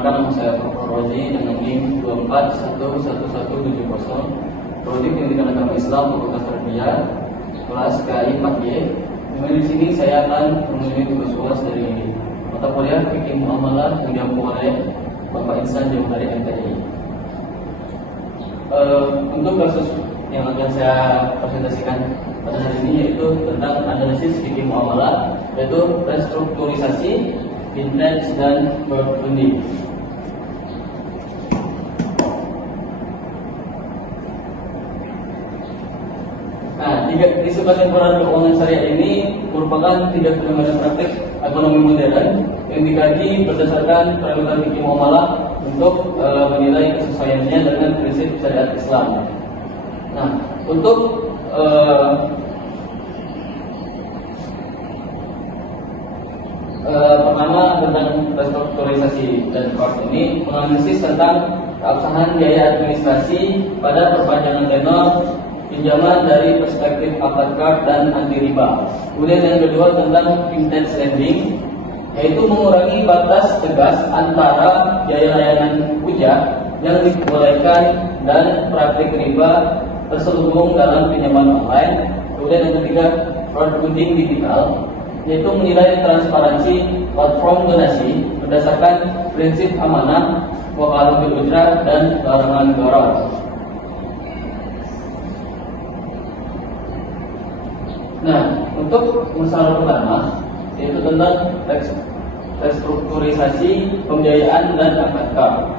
Perkenalkan, nama saya Prof. Rozi dengan NIM 24111170. Prodi Pendidikan Agama Islam Fakultas Tarbiyah, kelas KAI 4Y. Di sini saya akan memenuhi tugas UAS dari mata kuliah Fikih Muamalah yang diampu oleh Bapak Insan Jauh dari MTI. Untuk kasus yang akan saya presentasikan pada hari ini yaitu tentang analisis fikih muamalah, yaitu restrukturisasi, vintage dan crowdfunding. Nah, di sebagian peran keuangan syariah ini merupakan tindak pidana praktik ekonomi modern yang dikaji berdasarkan parameter fikih muamalah untuk menilai kesesuaiannya dengan prinsip syariat Islam. Nah, untuk pertama tentang restrukturisasi dan cost ini menganalisis tentang keabsahan biaya administrasi pada perpanjangan tenor pinjaman dari perspektif akad card dan anti riba. Kemudian yang kedua tentang vintage lending, yaitu mengurangi batas tegas antara biaya layanan pujak yang dibolehkan dan praktik riba terselubung dalam pinjaman online. Kemudian yang ketiga crowdfunding digital, yaitu menilai transparansi platform donasi berdasarkan prinsip amanah, wakalah bil ujrah dan larangan dorong. Nah, untuk masalah pertama yaitu tentang restrukturisasi pembiayaan dan akad card.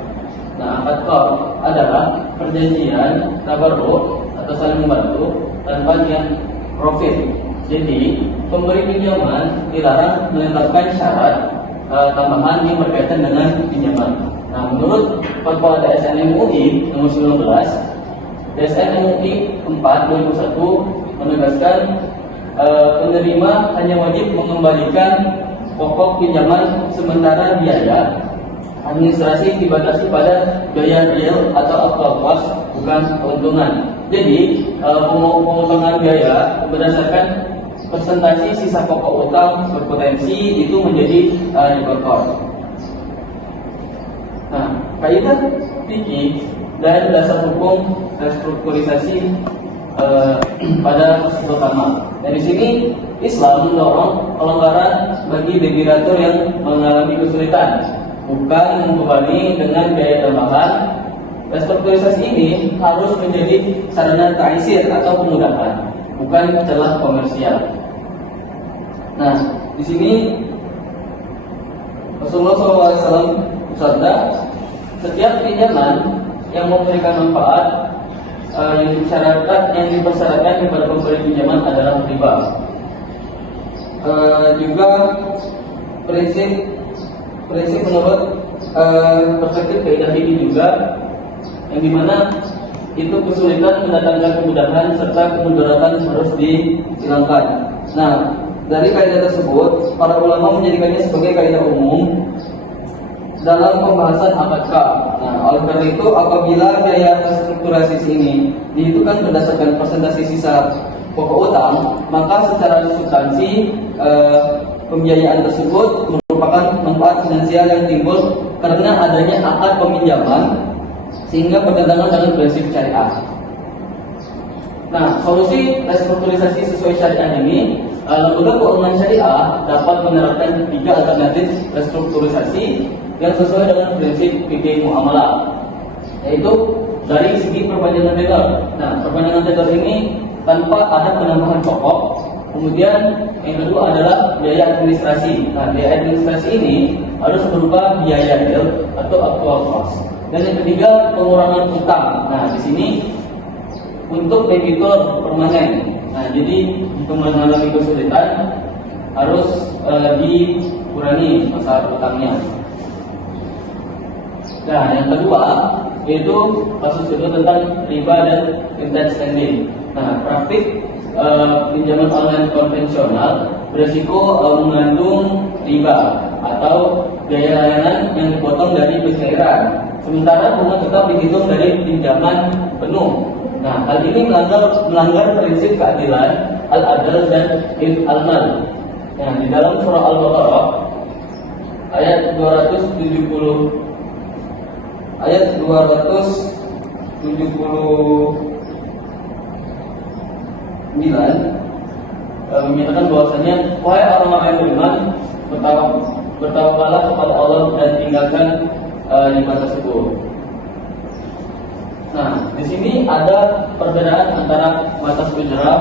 Nah, akad card adalah perjanjian tabarruk atau saling membantu tanpa niat profit. Jadi, pemberi pinjaman dilarang menetapkan syarat tambahan yang berkaitan dengan pinjaman. Nah, menurut Fatwa DSN MUI nomor 19, DSN MUI 4/2001 menegaskan penerima hanya wajib mengembalikan pokok pinjaman sementara biaya administrasi dibatasi pada biaya real atau actual cost, bukan keuntungan. Jadi pemotongan biaya berdasarkan persentase sisa pokok utang berpotensi itu menjadi dikorkor. Nah, kaidah fikih dan dasar hukum restrukturisasi pada kasus pertama. Dari sini Islam mendorong pelonggaran bagi debitur yang mengalami kesulitan, bukan membebani dengan biaya tambahan. Restrukturisasi ini harus menjadi sarana ta'isir atau kemudahan, bukan celah komersial. Nah, di sini Rasulullah SAW bersabda, setiap pinjaman yang memberikan manfaat yang dipersyaratkan kepada pemberi pinjaman adalah riba. Juga prinsip menurut perspektif kaidah fikih juga, yang dimana itu kesulitan mendatangkan kemudahan serta kemudaratan harus dihilangkan. Nah, dari kaidah tersebut para ulama menjadikannya sebagai kaidah umum dalam pembahasan akad card. Nah, oleh karena itu apabila biaya restrukturisasi ini dihitungkan berdasarkan persentase sisa pokok utang, maka secara substansi pembiayaan tersebut merupakan manfaat finansial yang timbul karena adanya akad peminjaman sehingga bertentangan dengan prinsip syariah. Nah, solusi restrukturisasi sesuai syariah ini, lembaga keuangan syariah dapat menerapkan 3 alternatif restrukturisasi yang sesuai dengan prinsip fikih muamalah, yaitu dari segi perpanjangan tenor. Nah, perpanjangan tenor ini tanpa ada penambahan pokok. Kemudian yang kedua adalah biaya administrasi. Nah, biaya administrasi ini harus berupa biaya real atau actual cost. Dan yang ketiga pengurangan utang. Nah, di sini untuk debitur permanen. Nah, jadi jika mengalami kesulitan harus dikurangi masa utangnya. Nah, yang kedua yaitu kasus kedua tentang riba dan vintage lending. Nah, praktik pinjaman online konvensional berisiko mengandung riba atau biaya layanan yang dipotong dari pencairan, sementara bunga tetap dihitung dari pinjaman penuh. Nah, hal ini melanggar prinsip keadilan, al-adl dan al-mal. Nah, di dalam surah Al-Baqarah ayat 270 ayat 279 menyatakan bahwasanya wahai orang-orang yang beriman, bertawakallah kepada Allah dan tinggalkan riba tersebut. Nah, di sini ada perbedaan antara batas ujrah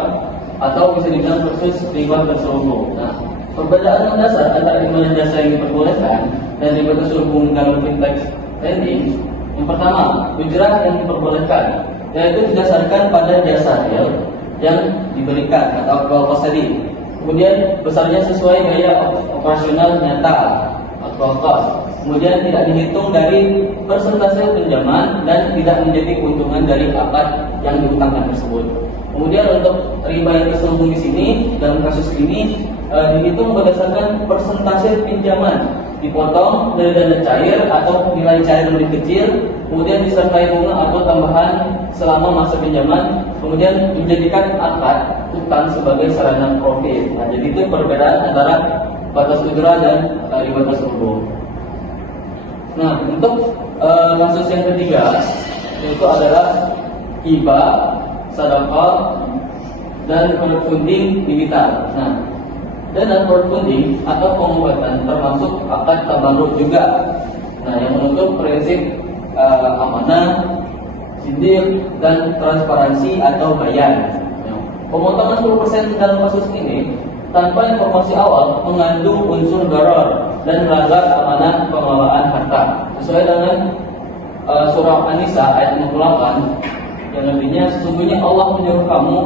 atau bisa dibilang versus riba terselubung. Nah, perbedaan mendasar antara riba dan jasa yang diperbolehkan dan riba terselubung dalam fintech lending. Yang pertama, ujrah yang diperbolehkan, yaitu didasarkan pada jasa real yang diberikan atau actual cost tadi. Kemudian besarnya sesuai gaya operasional nyata actual cost. Kemudian tidak dihitung dari persentase pinjaman dan tidak menjadi keuntungan dari akad yang diutangkan tersebut. Kemudian untuk riba yang terselubung di sini dalam kasus ini dihitung berdasarkan persentase pinjaman, dipotong dari dana cair atau nilai cair lebih kecil, kemudian disertai bunga atau tambahan selama masa pinjaman, kemudian menjadikan akad utang sebagai sarana profit. Nah, jadi itu perbedaan antara batas ujrah dan riba terselubung. Nah, untuk kasus yang ketiga yaitu adalah hibah, sedekah, dan crowdfunding digital. Nah, dana crowdfunding atau pengobatan termasuk akad tabarruk juga. Nah, yang menuntut prinsip amanah, sidik, dan transparansi atau bayar. Pemotongan 10% dalam kasus ini tanpa informasi awal mengandung unsur gharar dan melanggar amanah pengelolaan harta. Sesuai dengan surah An-Nisa ayat 68 yang artinya sesungguhnya Allah menyuruh kamu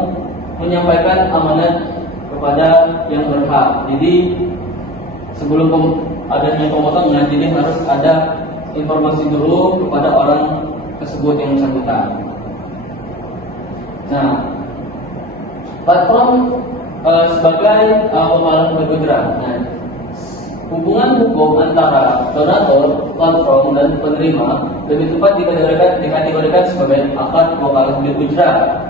menyampaikan amanat kepada yang berhak. Jadi sebelum adanya pemotongan, jadi harus ada informasi dulu kepada orang tersebut yang bersangkutan. Nah, platform sebagai pemalang berujrah. Nah, hubungan hukum antara donatur, platform, dan penerima lebih tepat dikategorikan sebagai akad pemalang berujrah,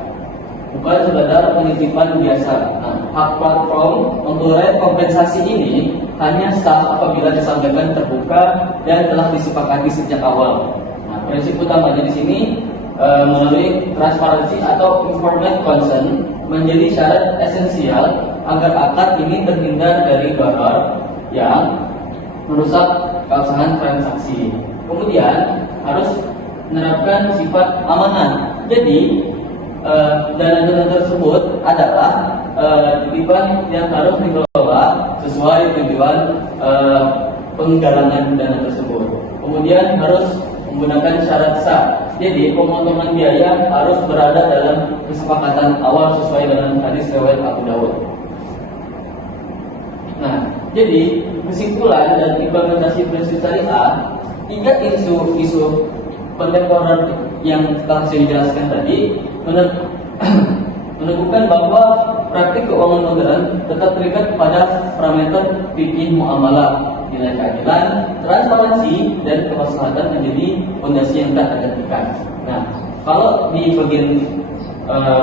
bukan sekedar penitipan biasa. Nah, hak platform untuk kompensasi ini hanya sah apabila disampaikan terbuka dan telah disepakati sejak awal. Nah, prinsip utamanya di sini melalui transparansi atau informed consent menjadi syarat esensial agar akad ini terhindar dari gharar yang merusak keabsahan transaksi. Kemudian harus menerapkan sifat amanah. Jadi dana tersebut adalah titipan yang harus dikelola sesuai tujuan penggalangan dana tersebut. Kemudian harus menggunakan syarat sah. Jadi pemotongan biaya harus berada dalam kesepakatan awal sesuai dengan hadis riwayat Abu Dawud. Nah, jadi kesimpulan dan implementasi prinsip syariah, 3 isu kontemporer yang telah saya jelaskan tadi menunjukkan bahwa praktik keuangan modern tetap terikat pada parameter fikih muamalah, nilai keadilan, transparansi, dan kemaslahatan menjadi fondasi yang tak tergantikan. Nah, kalau di bagian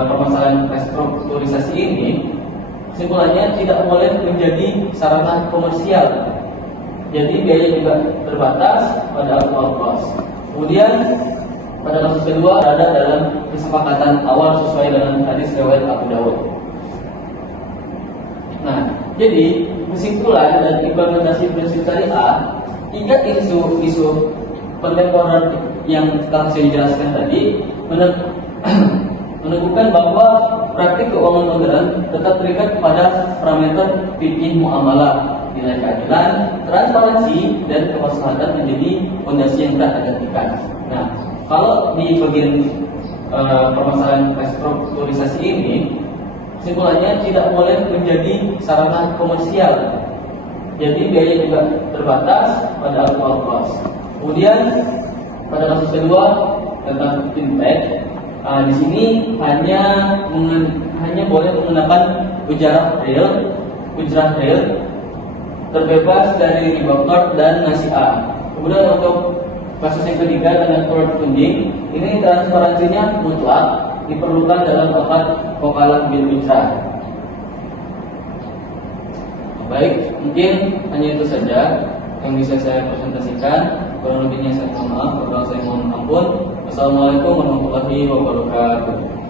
permasalahan restrukturisasi ini, kesimpulannya tidak boleh menjadi sarana komersial. Jadi biaya juga terbatas pada actual cost. Kemudian pada kasus kedua berada dalam kesepakatan awal sesuai dengan hadis riwayat Abu Dawud. Nah, jadi kesimpulan dan implementasi prinsip syariah, 3 isu kontemporer yang telah saya jelaskan tadi menunjukkan bahwa praktik keuangan modern tetap terikat pada parameter fikih muamalah, nilai keadilan, transparansi, dan kemaslahatan menjadi fondasi yang tak tergantikan. Nah, kalau di bagian permasalahan restrukturisasi ini, kesimpulannya tidak boleh menjadi sarana komersial. Jadi biaya juga terbatas pada actual cost. Kemudian pada kasus kedua tentang fintech, di sini hanya boleh menggunakan ujrah real terbebas dari riba dan nasi'ah. Kemudian untuk kasus yang ketiga tentang crowdfunding, ini transparansinya mutlak diperlukan dalam akad wakalah bil ujrah. Baik, mungkin hanya itu saja. yang bisa saya presentasikan. Kurang lebihnya saya mohon maaf, saya mohon ampun. Wassalamualaikum warahmatullahi wabarakatuh.